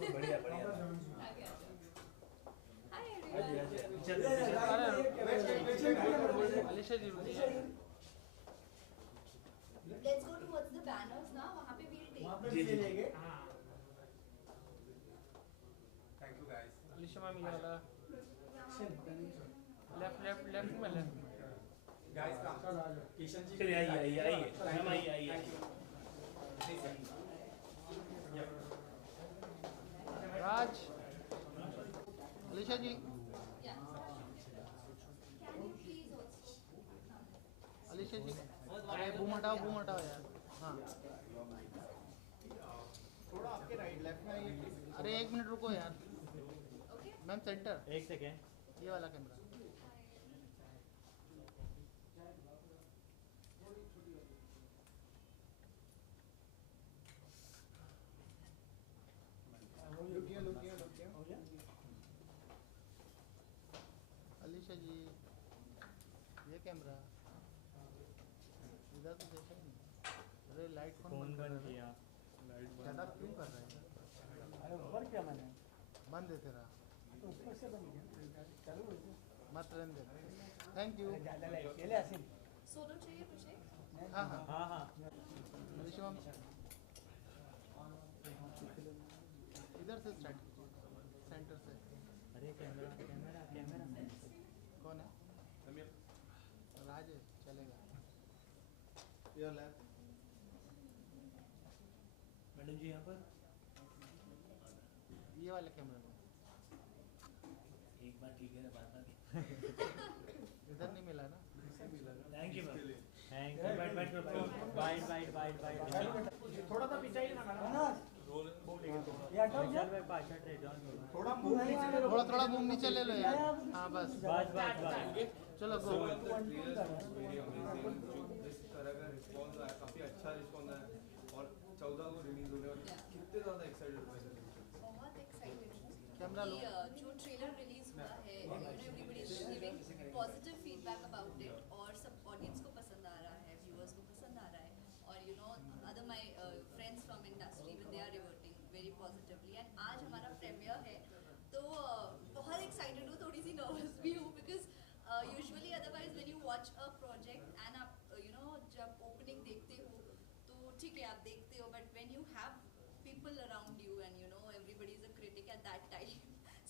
बढ़िया बढ़िया। अलीशा जी Let's go towards the banners now. वहाँ पे we'll take. जी जी। Thank you guys. Alisha ma'am ये वाला लेफ्ट में left Guys come. Kishan ji. चलिए आइए आइए आइए मैम आइए आइए। राज अलीशा जी Yeah. Can you please also? Alisha जी अरे बूम हटाओ यार। हाँ थोड़ा आपके राइट लेफ्ट में आइए please. अरे 1 मिनट रुको यार। Okay. मैम सेंटर एक सेकेंड। ये वाला कैमरा। Look here. अलीशा जी ये कैमरा इधर तो देखा ही नहीं। अरे लाइट कौन बंद कर रहा है? ज़्यादा क्यों कर रहे हैं? अरे ऊपर क्या मैंने बंद है तेरा ऊपर से बंद किया चालू है। मत रहने दे। Thank you. ज़्यादा लाइट ये ले आसिम। Solo चाहिए मुझे? हाँ हाँ हाँ हाँ अलीशा मैम इधर से स्टार्ट सेंटर से। अरे कैमरा कौन है? राज है, चलेगा। Your left. मैडम जी यहाँ पर ये वाले कैमरे में एक बार ठीक है बात बात। इधर नहीं मिला ना। Thank you ma'am. Thank you. बैठ बाइट। थोड़ा सा पीछे आइए ना मैडम. थोड़ा move नीचे ले लो. थोड़ा मुंह नीचे ले लो यार। हाँ बस चलो गो। Very amazing. जो इस तरह का रिस्पॉन्स आया काफी अच्छा रिस्पॉन्स आया और 14 को रिलीज होने और कितने ज्यादा एक्साइटेड हुए हैं. बहुत excited हूँ कैमरा लो। कि जो ट्रेलर रिलीज हुआ है, everybody is giving positive feedback about it और सब ऑडियंस को पसंद आ रहा है, व्यूअर्स को पसंद आ रहा है और other my friends from industry when they are reverting very positively and आज हमारा प्रीमियर है तो बहुत एक्साइटेड हूँ, थोड़ी सी नर्वस भी हूँ because usually otherwise when you watch a project and आप जब ओपनिंग देखते हो तो ठीक है आप देखते हो but when you have people around you and everybody is a critic at that time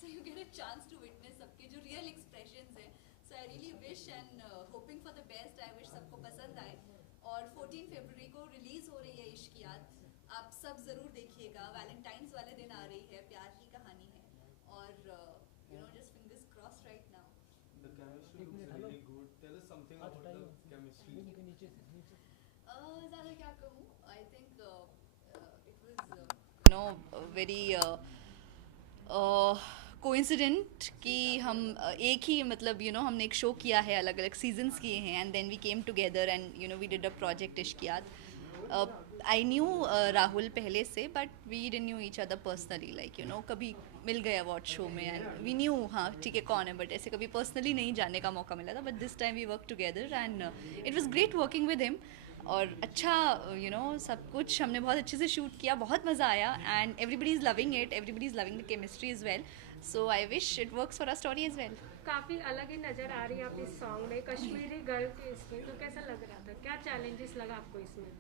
so you get a chance to witness सबके जो real expressions है so I really wish and hoping for the best. I wish सबको पसंद आए और 14 फरवरी को release हो रही है इश्कियात, आप सब जरूर देखिएगा। वैलेंटाइंस वाले दिन आ रही है, प्यार की कहानी है और just fingers crossed right now. The chemistry looks really good. Tell us something about the chemistry. ज़्यादा क्या कहूँ, I think it was very coincident कि हम एक ही मतलब हमने एक शो किया है, अलग अलग सीजन्स किए हैं and then we came together and we did a project Ishqiyaat. I knew Rahul पहले से but we didn't knew each other personally like कभी मिल गए अवार्ड शो में एंड वी न्यू हाँ ठीक है कौन है, बट ऐसे कभी पर्सनली नहीं जानने का मौका मिला था. But this time we work together and it was great working with him और अच्छा सब कुछ हमने बहुत अच्छे से शूट किया, बहुत मज़ा आया and everybody is loving it, everybody is loving the chemistry is well. So I wish it works for our story is well. काफ़ी अलग ही नज़र आ रही है आप इस सॉन्ग में, कश्मीरी गर्ल के इसमें, तो कैसा लग रहा था, क्या चैलेंजेस लगा आपको इसमें?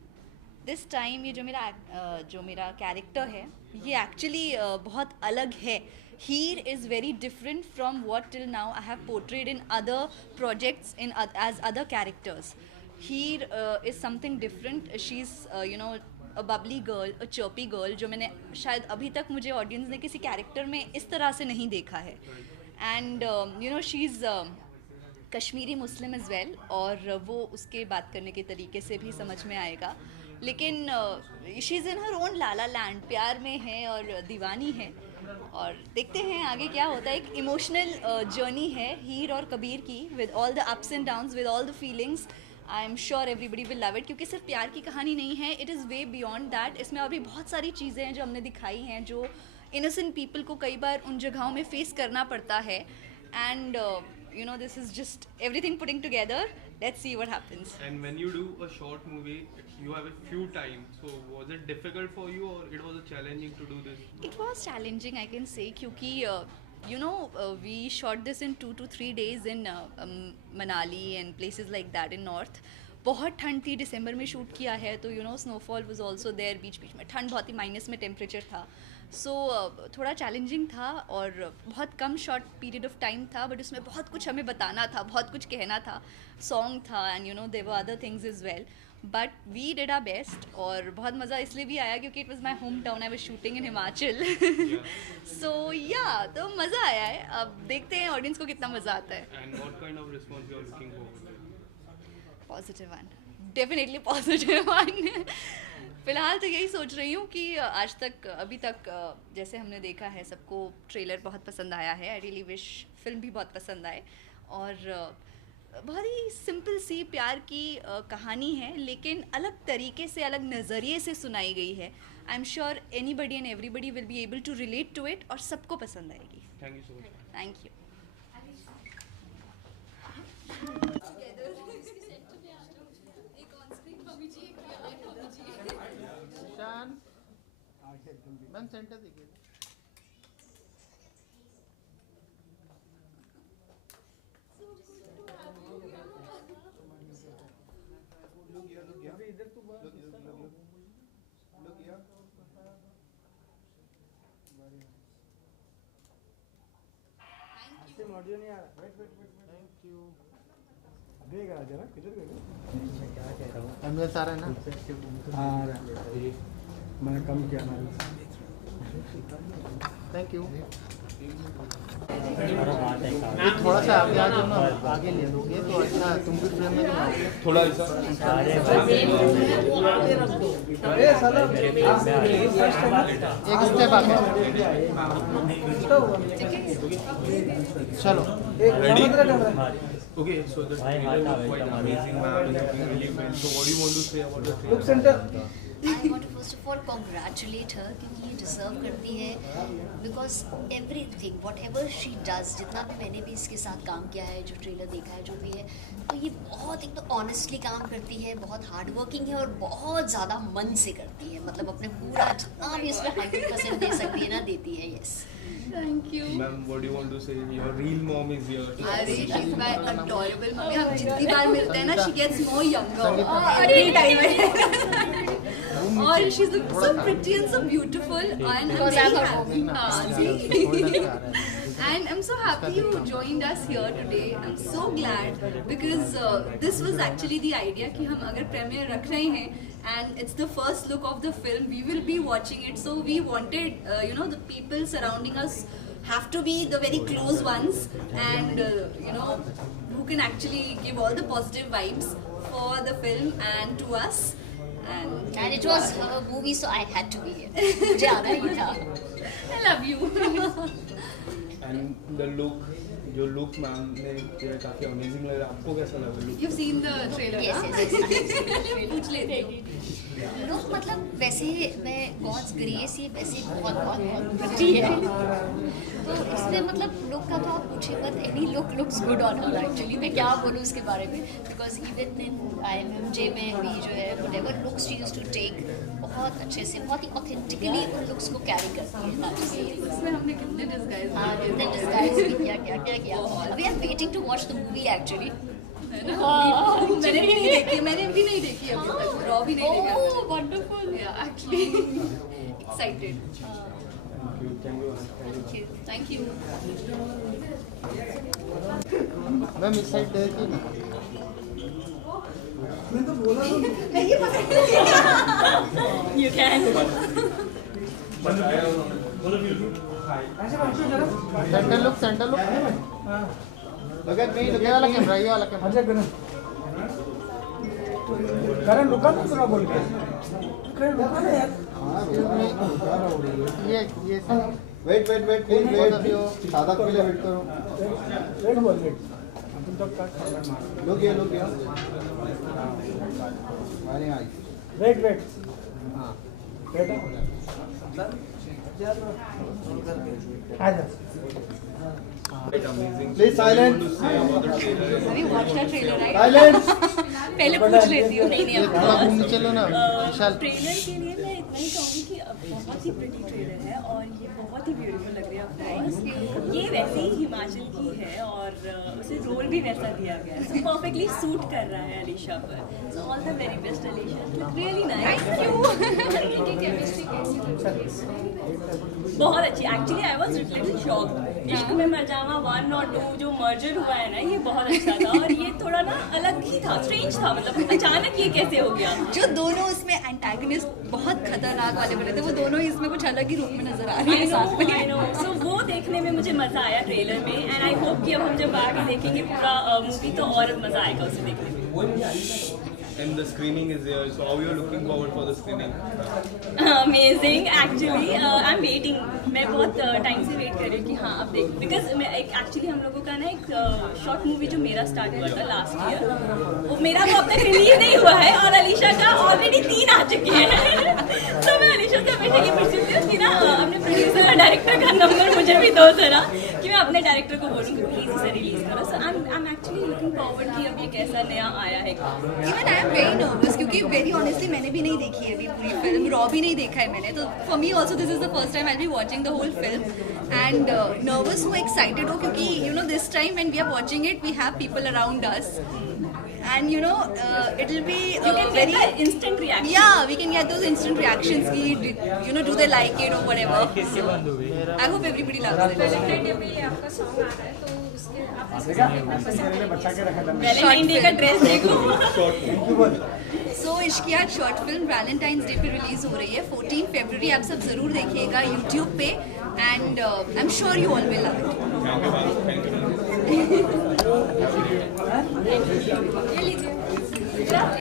दिस टाइम ये जो मेरा कैरेक्टर है ये एक्चुअली बहुत अलग है. Heer is very different from what till now I have portrayed in other projects in as other characters. Heer is something different. She is a bubbly girl, a chirpy girl, जो मैंने शायद अभी तक मुझे ऑडियंस ने किसी कैरेक्टर में इस तरह से नहीं देखा है. And she is Kashmiri Muslim is well और वो उसके बात करने के तरीके से भी समझ में आएगा. लेकिन she is in her own Lala land, प्यार में है और दीवानी है और देखते हैं आगे क्या होता है. एक इमोशनल जर्नी है हीर और कबीर की with all the ups and downs, with all the feelings. I am sure everybody will love it क्योंकि सिर्फ प्यार की कहानी नहीं है, it is way beyond that. इसमें और भी बहुत सारी चीज़ें हैं जो हमने दिखाई हैं जो इनोसेंट पीपल को कई बार उन जगहों में फेस करना पड़ता है. And this is just everything putting together let's see what happens. And when you do a short movie, you have a few time. So was it difficult for you, or it was challenging to do this? It was challenging, I can say, क्योंकि we shot this in 2 to 3 days in Manali and places like that in north. बहुत ठंड थी, दिसंबर में shoot किया है, तो snowfall was also there, बीच बीच में ठंड बहुत ही, माइनस में टेम्परेचर था, सो थोड़ा चैलेंजिंग था और बहुत कम शॉर्ट पीरियड ऑफ टाइम था, बट उसमें बहुत कुछ हमें बताना था, बहुत कुछ कहना था, सॉन्ग था and there were other things as well, but we did our best. और बहुत मज़ा इसलिए भी आया क्योंकि it was my home town, I was shooting in Himachal, so तो मज़ा आया है. अब देखते हैं ऑडियंस को कितना मज़ा आता है. And what kind of response you are looking for? Positive one, definitely positive one. फिलहाल तो यही सोच रही हूँ कि आज तक, अभी तक जैसे हमने देखा है, सबको ट्रेलर बहुत पसंद आया है. आई रियली विश फिल्म भी बहुत पसंद आए. और बहुत ही सिंपल सी प्यार की कहानी है, लेकिन अलग तरीके से, अलग नज़रिए से सुनाई गई है. I am sure anybody and everybody will be able to relate to it और सबको पसंद आएगी. Thank you so much. Thank you. Shaan ma'am centre देखिए. इधर तो ऑडियो नहीं आ रहा. Thank you. देगा जरा किधर गए? एम्बुलेंस आ रहा है ना? हाँ मैंने कम किया ना. Thank you. थोड़ा सा आगे आ जाओ ना, आगे ले लोगे तो अच्छा, तुम भी फ्रेम में नहीं. थोड़ा एक स्टेप आगे. चलो. Okay, so the trailer was quite amazing, ma'am. Looking really well. So what do you want to say about the trailer? Look center. I want to first of all congratulate her क्योंकि ये deserve करती है, because everything whatever she does, जितना भी मैंने भी इसके साथ काम किया है, जो ट्रेलर देखा है, जो भी है, तो ये बहुत एक तो ऑनेस्टली काम करती है, बहुत हार्ड वर्किंग है और बहुत ज़्यादा मन से करती है. मतलब अपने पूरा जितना भी इसमें 100% दे सकती है ना, देती है. Yes. Thank you. Ma'am, what do you want to say? Your real mom is here. अरे she is my adorable mummy. हम जितनी बार मिलते हैं ना, she gets more younger every time. और she is so pretty and so beautiful and I'm very happy. And I'm so happy you joined us here today. I'm so glad because this was actually the idea कि हम अगर premiere रख रहे हैं and it's the first look of the film, we will be watching it, so we wanted the people surrounding us have to be the very close ones and who can actually give all the positive vibes for the film and to us. And it was her movie, so I had to be here. मुझे आना ही था. I love you. And the look, जो look ma'am ने किया काफी amazing लग रहा है. आपको कैसा लगा look? You've seen the trailer? Yes. पूछ लेते हैं. लुक मतलब वैसे मैं गॉड्स ग्रेस ये वैसे बहुत बहुत बहुत अच्छी है. तो इसमें मतलब लुक का तो आप पूछे मत. Any look looks good on her. Actually मैं क्या बोलूँ उसके बारे में, बिकॉज इवन इन IMMJ में भी जो है whatever looks she used to take, बहुत अच्छे से, बहुत ही ऑथेंटिकली उन लुक्स को कैरी करती है. इसमें हमने कितने डिस्गाइज कितने डिस्गाइज भी किया, क्या किया. We are waiting to watch the movie actually. मैंने भी नहीं देखी, मैंने भी नहीं देखी अभी तक. रॉ भी नहीं देखा. Oh, wonderful. Yeah, actually excited. Thank you. Ma'am इस साइड देखिए ना. You can. Centre look. लगे नहीं, लगे वाला कैमरा, ये वाला कैमरा. करण रुका ना थोड़ा बोल के. करण रुका ना यार. ये वेट सादा के लिए वेट करो. वेट बोल वेट. अपन तो कट लोग ये वेरी नाइस. वेट हाँ बेटा Please silent. अभी watch the trailer right Silence. पहले पूछ लेती हूँ नहीं नहीं थोड़ा घूमने चलो ना विशाल। ट्रेलर के लिए मैं इतना ही कहूँगी कि बहुत ही प्रिटी ट्रेलर है और ये बहुत ही ब्यूटीफुल लग रही है ऑफकोर्स। ये वैसे ही हिमाचल की है और उसे रोल भी वैसा दिया गया है, सो परफेक्टली सूट कर रहा है अलीशा पर। So all the very best Alisha, really nice. बहुत अच्छी। Actually I was little shocked. इश्क में मरजावा 1 और 2 जो मर्जर हुआ है ना, ये बहुत अच्छा था और ये थोड़ा ना अलग ही था, स्ट्रेंज था, मतलब अचानक ये कैसे हो गया। जो दोनों उसमें एंटागनिस्ट बहुत खतरनाक वाले बने थे, वो दोनों ही इसमें कुछ अलग ही रूप में नजर आ रहे हैं साथ में। I know. So वो देखने में मुझे मजा आया ट्रेलर में एंड आई होप कि अब हम जब आगे देखेंगे पूरा मूवी तो और मजा आएगा उसे देखने में। And the screening is there, so how you are looking forward for the screening? Amazing actually I am waiting. मैं बहुत टाइम से वेट कर रही हूँ कि हाँ अब देख, बिकॉज मैं एक एक्चुअली हम लोगों का ना एक शॉर्ट मूवी जो मेरा स्टार्ट हुआ था लास्ट ईयर, वो मेरा वो अब तक रिलीज नहीं हुआ है और अलीशा का ऑलरेडी 3 आ चुकी है। तो मैं अलीशा से हमेशा ये पूछती हूँ कि ना अपने प्रोड्यूसर और डायरेक्टर का नंबर मुझे भी दो जरा, कि मैं अपने डायरेक्टर को बोलूँगी प्लीज इसे रिलीज करो। So I am actually looking forward कि अब ये कैसा नया आया है। Even I am very nervous क्योंकि वेरी ऑनेस्टली मैंने भी नहीं देखी है अभी पूरी फिल्म, रॉ भी नहीं देखा है मैंने, तो for me also this is the first time I be watching the whole film and nervous हो, एक्साइटेड हो, क्योंकि you know this time when we are watching it we have people around us and you know it will be very instant reaction. Yeah, we can get those instant reactions ki, you know, do they like it or whatever. किसके बंद हो गई? I hope everybody loves it. Valentine day पे ये आपका song आ रहा है तो उसके आप देखा मेरे लिए बचा के रखा था मैंने। वैलेंटाइन डे का ड्रेस देखो। सो इश्कियात शॉर्ट फिल्म वैलेंटाइंस डे पे रिलीज हो रही है 14 फरवरी। आप सब जरूर देखिएगा यूट्यूब पे and I am sure you all will love it.